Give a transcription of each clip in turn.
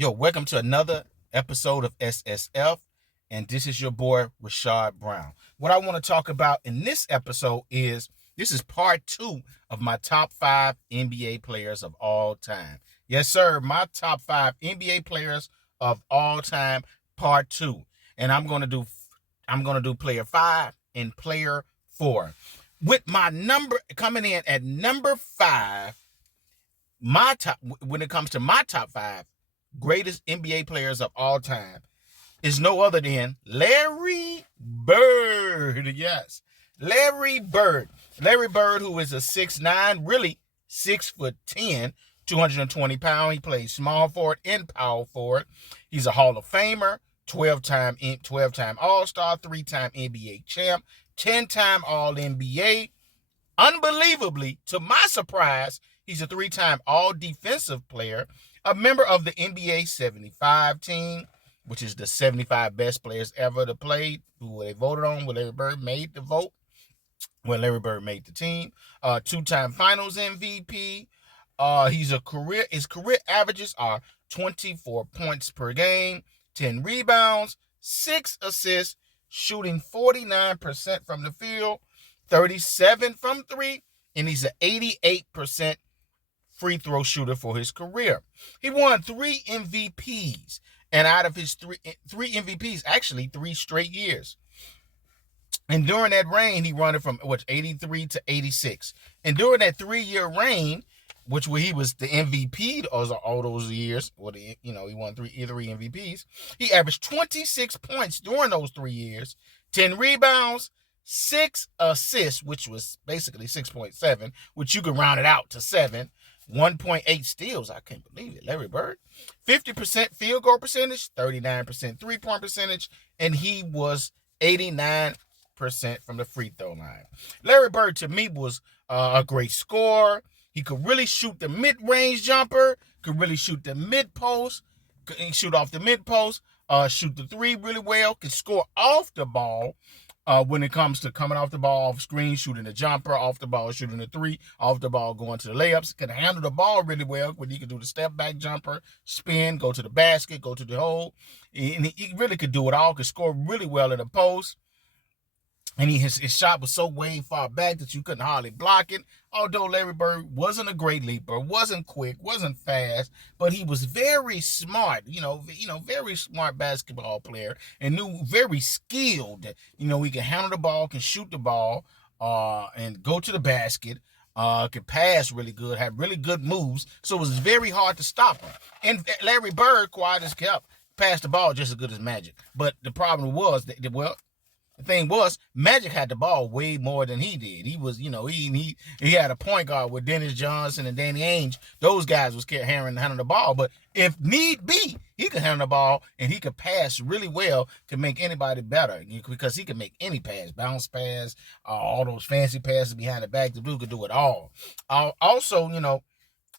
Yo, welcome to another episode of SSF, and this is your boy, Rashad Brown. What I want to talk about in this episode is, this is part 2 of my top 5 NBA players of all time. Yes, sir, my top 5 NBA players of all time, part 2. And I'm going to do player 5 and player 4. With my number coming in at number 5, when it comes to my top 5 greatest NBA players of all time, is no other than Larry Bird. Yes, Larry Bird. Larry Bird, who is a 6'9", really 6'10", 220 pounds. He plays small forward and power forward. He's a Hall of Famer, 12-time All-Star, 3-time NBA champ, 10-time All-NBA. Unbelievably, to my surprise, he's a 3-time All-Defensive player, a member of the NBA 75 team, which is the 75 best players ever to play, who they voted on when Larry Bird made the vote, when Larry Bird made the team. 2-time Finals MVP. His career averages are 24 points per game, 10 rebounds, 6 assists, shooting 49% from the field, 37 from 3, and he's an 88% free throw shooter for his career. He won 3 MVPs, and out of his three MVPs, actually 3 straight years. And during that reign, he run it from 83 to 86. And during that 3-year reign, which he was the MVP all those years, he won 3 MVPs. He averaged 26 points during those 3 years, 10 rebounds, 6 assists, which was basically 6.7, which you can round it out to 7. 1.8 steals. I can't believe it. Larry Bird. 50% field goal percentage, 39% three-point percentage, and he was 89% from the free throw line. Larry Bird, to me, was a great scorer. He could really shoot the mid-range jumper, could really shoot the mid-post, shoot off the mid-post, shoot the 3 really well, could score off the ball. When it comes to coming off the ball, off screen, shooting the jumper, off the ball, shooting the 3, off the ball, going to the layups, can handle the ball really well when he can do the step back jumper, spin, go to the basket, go to the hole. And he really could do it all, could score really well in the post. And his shot was so way far back that you couldn't hardly block it. Although Larry Bird wasn't a great leaper, wasn't quick, wasn't fast, but he was very smart, very smart basketball player, and very skilled. He can handle the ball, can shoot the ball, and go to the basket. Could pass really good, had really good moves, so it was very hard to stop him. And Larry Bird, quiet as kept, passed the ball just as good as Magic. But the problem was that, the thing was, Magic had the ball way more than he did. He was, he had a point guard with Dennis Johnson and Danny Ainge. Those guys was handling the ball. But if need be, he could handle the ball, and he could pass really well to make anybody better, because he could make any pass, bounce pass, all those fancy passes behind the back. The dude could do it all. Also,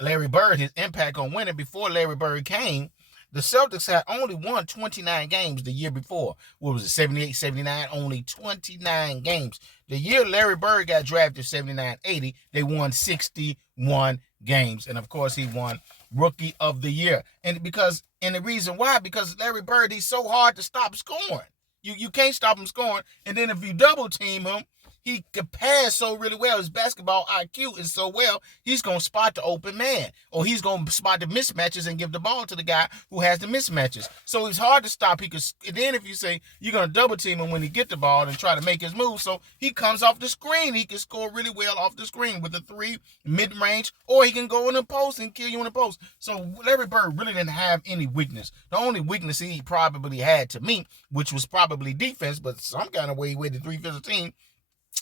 Larry Bird, his impact on winning, before Larry Bird came, the Celtics had only won 29 games the year before. What was it, 78, 79? Only 29 games. The year Larry Bird got drafted, 79, 80, they won 61 games. And, of course, he won Rookie of the Year. And the reason why, because Larry Bird, he's so hard to stop scoring. You can't stop him scoring. And then if you double team him, he could pass so really well. His basketball IQ is so well, he's going to spot the open man, or he's going to spot the mismatches and give the ball to the guy who has the mismatches. So he's hard to stop. Then if you say you're going to double team him when he get the ball and try to make his move, so he comes off the screen. He can score really well off the screen with a 3 mid-range, or he can go in the post and kill you in the post. So Larry Bird really didn't have any weakness. The only weakness he probably had, to me, which was probably defense, but some kind of way he went to 3-15,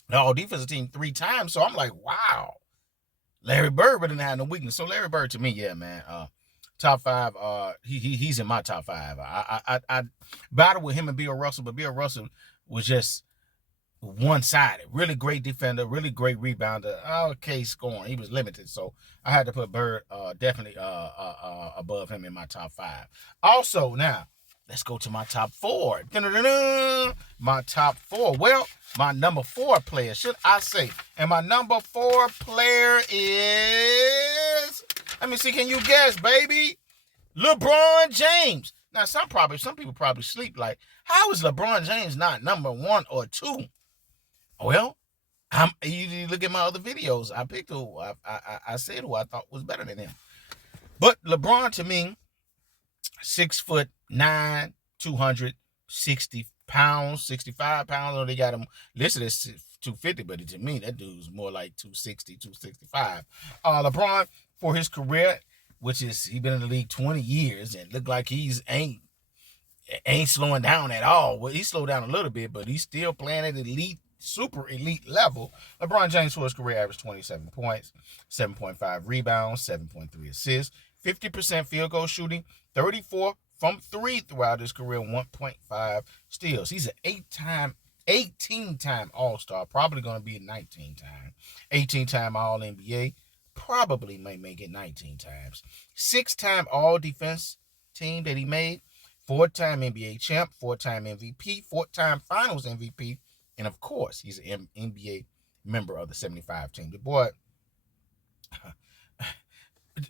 the all-defensive team 3 times. So I'm like, wow, Larry Bird didn't have no weakness. So Larry Bird, to me, yeah, man, top 5. He's in my top 5. I battled with him and Bill Russell, but Bill Russell was just one-sided. Really great defender, really great rebounder. Okay, scoring, he was limited. So I had to put Bird definitely above him in my top 5. Also, now let's go to my top 4. My top 4. Well, my number 4 player, should I say. And my number 4 player is, let me see, can you guess, baby? LeBron James. Now, some people probably sleep like, how is LeBron James not number 1 or 2? Well, you look at my other videos. I picked who I said who I thought was better than him. But LeBron, to me, 6'9", 260 pounds, 65 pounds. Or they got him listed as 250, but to me, that dude's more like 260, 265. LeBron, for his career, which is he been in the league 20 years and look like he's ain't slowing down at all. Well, he slowed down a little bit, but he's still playing at elite, super elite level. LeBron James for his career averaged 27 points, 7.5 rebounds, 7.3 assists, 50% field goal shooting, 34 from 3 throughout his career, 1.5 steals. He's an 18-time All-Star, probably going to be a 19-time, 18-time All-NBA, probably may make it 19 times. 6-time All-Defense team that he made, 4-time NBA champ, 4-time MVP, 4-time Finals MVP, and of course, he's an NBA member of the 75 team.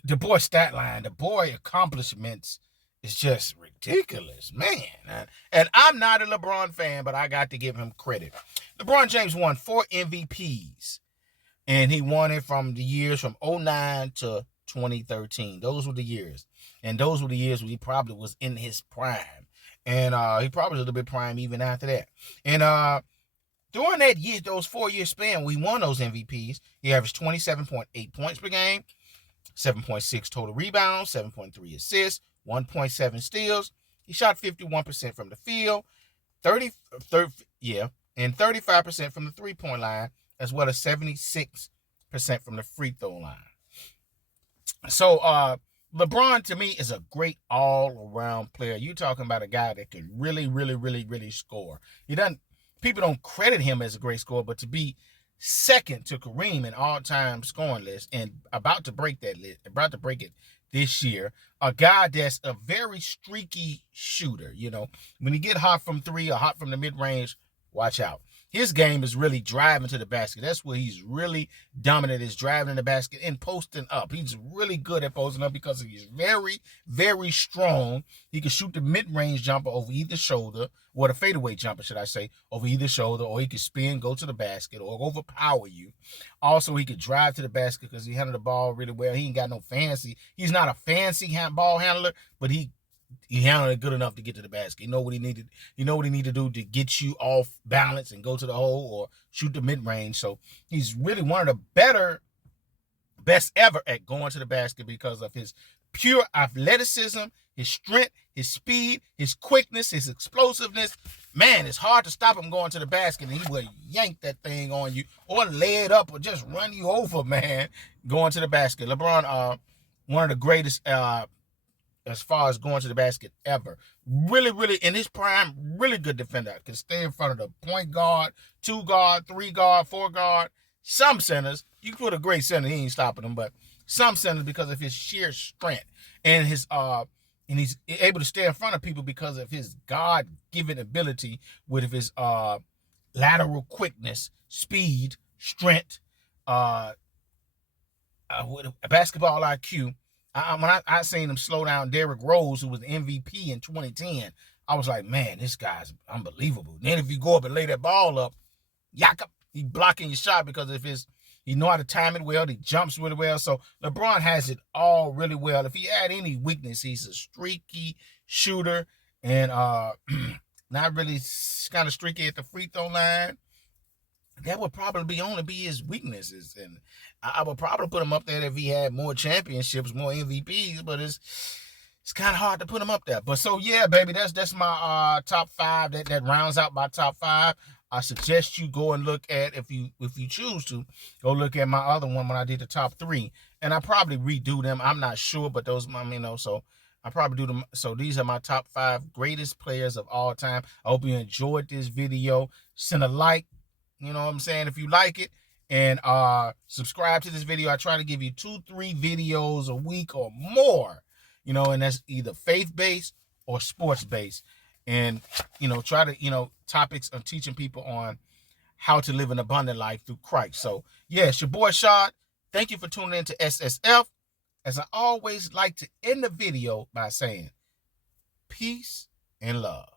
The boy stat line, the boy accomplishments is just ridiculous, man. And I'm not a LeBron fan, but I got to give him credit. LeBron James won 4 MVPs, and he won it from the years from 2009 to 2013. Those were the years. And those were the years where he probably was in his prime. And he probably was a little bit prime even after that. And during that year, those 4-year span, we won those MVPs. He averaged 27.8 points per game, 7.6 total rebounds, 7.3 assists, 1.7 steals. He shot 51% from the field, and 35% from the three-point line, as well as 76% from the free throw line. So LeBron, to me, is a great all-around player. You're talking about a guy that can really, really, really, really score. People don't credit him as a great scorer, but to be second to Kareem in all-time scoring list and about to break that list, about to break it this year, a guy that's a very streaky shooter. You know, when he get hot from 3 or hot from the mid-range, watch out. His game is really driving to the basket. That's where he's really dominant, is driving in the basket and posting up. He's really good at posting up because he's very, very strong. He can shoot the mid-range jumper over either shoulder, or the fadeaway jumper, should I say, over either shoulder, or he can spin, go to the basket, or overpower you. Also, he could drive to the basket because he handled the ball really well. He ain't got no fancy. He's not a fancy ball handler, but he handled it good enough to get to the basket. You know what he needed. You know what he needed to do to get you off balance and go to the hole or shoot the mid-range. So he's really one of the best ever at going to the basket because of his pure athleticism, his strength, his speed, his quickness, his explosiveness. Man, it's hard to stop him going to the basket, and he will yank that thing on you or lay it up or just run you over, man, going to the basket. LeBron, one of the greatest as far as going to the basket ever. Really, really, in his prime, really good defender. Can stay in front of the point guard, 2 guard, 3 guard, 4 guard. Some centers, you can put a great center, he ain't stopping them, but some centers, because of his sheer strength and his and he's able to stay in front of people because of his God-given ability with his lateral quickness, speed, strength, with a basketball IQ. When I seen him slow down Derrick Rose, who was the MVP in 2010, I was like, man, this guy's unbelievable. Then if you go up and lay that ball up, he blocking your shot because of he know how to time it well. He jumps really well. So LeBron has it all really well. If he had any weakness, he's a streaky shooter and not really kind of streaky at the free throw line. That would probably only be his weaknesses, and I would probably put him up there if he had more championships, more MVPs. But it's kind of hard to put him up there. But so yeah, baby, that's my top 5. That rounds out my top 5. I suggest you go and look at, if you choose to, go look at my other one when I did the top 3, and I probably redo them. I'm not sure, but those, so I probably do them. So these are my top 5 greatest players of all time. I hope you enjoyed this video. Send a like. You know what I'm saying? If you like it, and subscribe to this video. I try to give you 2-3 videos a week or more, and that's either faith-based or sports-based. And, try to, topics of teaching people on how to live an abundant life through Christ. So, yeah, it's your boy Shad. Thank you for tuning in to SSF. as I always like to end the video by saying, peace and love.